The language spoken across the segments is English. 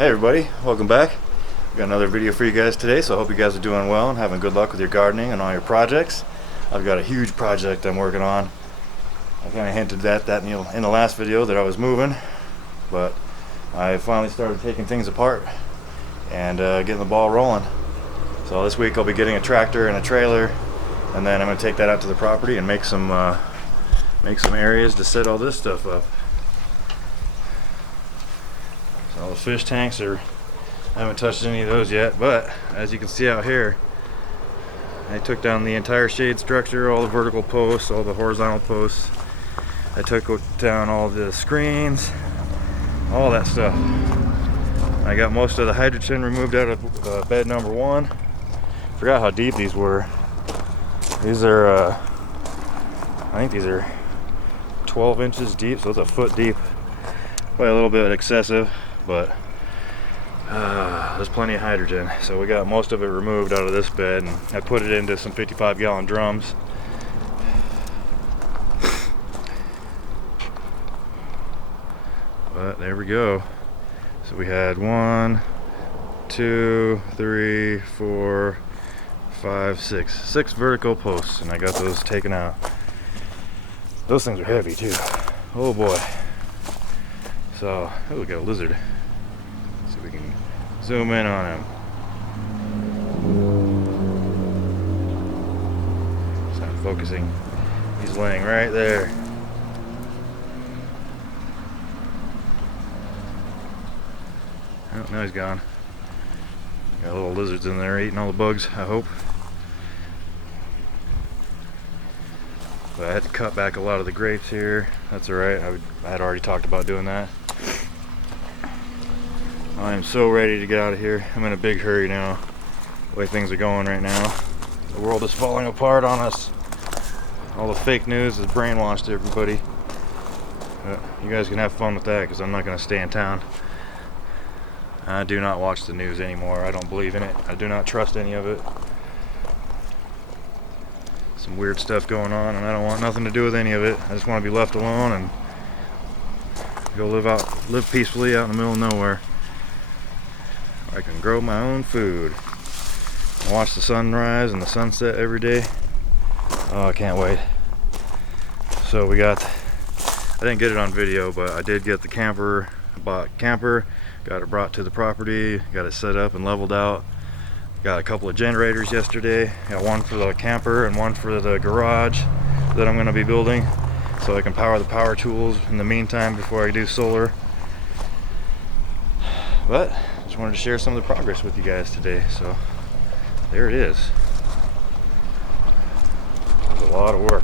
Hey everybody, welcome back. Got another video for you guys today, so I hope you guys are doing well and having good luck with your gardening and all your projects. I've got a huge project I'm working on. I kind of hinted at that in the last video that I was moving, but I finally started taking things apart and getting the ball rolling. So this week I'll be getting a tractor and a trailer, and then I'm going to take that out to the property and make some areas to set all this stuff up. So all the fish tanks I haven't touched any of those yet, but as you can see out here, I took down the entire shade structure, all the vertical posts, all the horizontal posts. I took down all the screens, all that stuff. I got most of the hydrogen removed out of bed number 1. Forgot how deep these were. These are, I think these are 12 inches deep, so it's a foot deep. Probably a little bit excessive, but there's plenty of hydrogen. So we got most of it removed out of this bed, and I put it into some 55-gallon drums. But there we go. So we had 1, 2, 3, 4, 5, 6 vertical posts, and I got those taken out. Those things are heavy too. Oh boy. So, oh, we got a lizard. See if we can zoom in on him. It's not focusing. He's laying right there. Oh, now he's gone. Got little lizards in there eating all the bugs, I hope. But I had to cut back a lot of the grapes here. That's alright, I had already talked about doing that. I am so ready to get out of here. I'm in a big hurry now, the way things are going right now. The world is falling apart on us. All the fake news has brainwashed everybody. You guys can have fun with that, because I'm not going to stay in town. I do not watch the news anymore. I don't believe in it. I do not trust any of it. Some weird stuff going on, and I don't want nothing to do with any of it. I just want to be left alone and go live peacefully out in the middle of nowhere. I can grow my own food. I watch the sunrise and the sunset every day. Oh, I can't wait. So we got, I didn't get it on video, but I did get the camper. I bought camper, got it brought to the property, got it set up and leveled out. Got a couple of generators yesterday. Got one for the camper and one for the garage that I'm going to be building, so I can power the power tools in the meantime before I do solar. But just wanted to share some of the progress with you guys today. So there it is. It's a lot of work.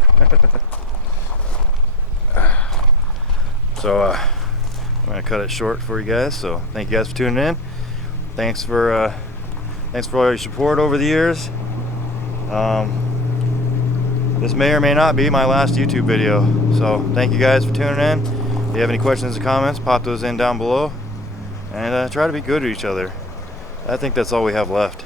So I'm going to cut it short for you guys. So thank you guys for tuning in. Thanks for all your support over the years. This may or may not be my last YouTube video, so thank you guys for tuning in. If you have any questions or comments, pop those in down below, and try to be good to each other. I think that's all we have left.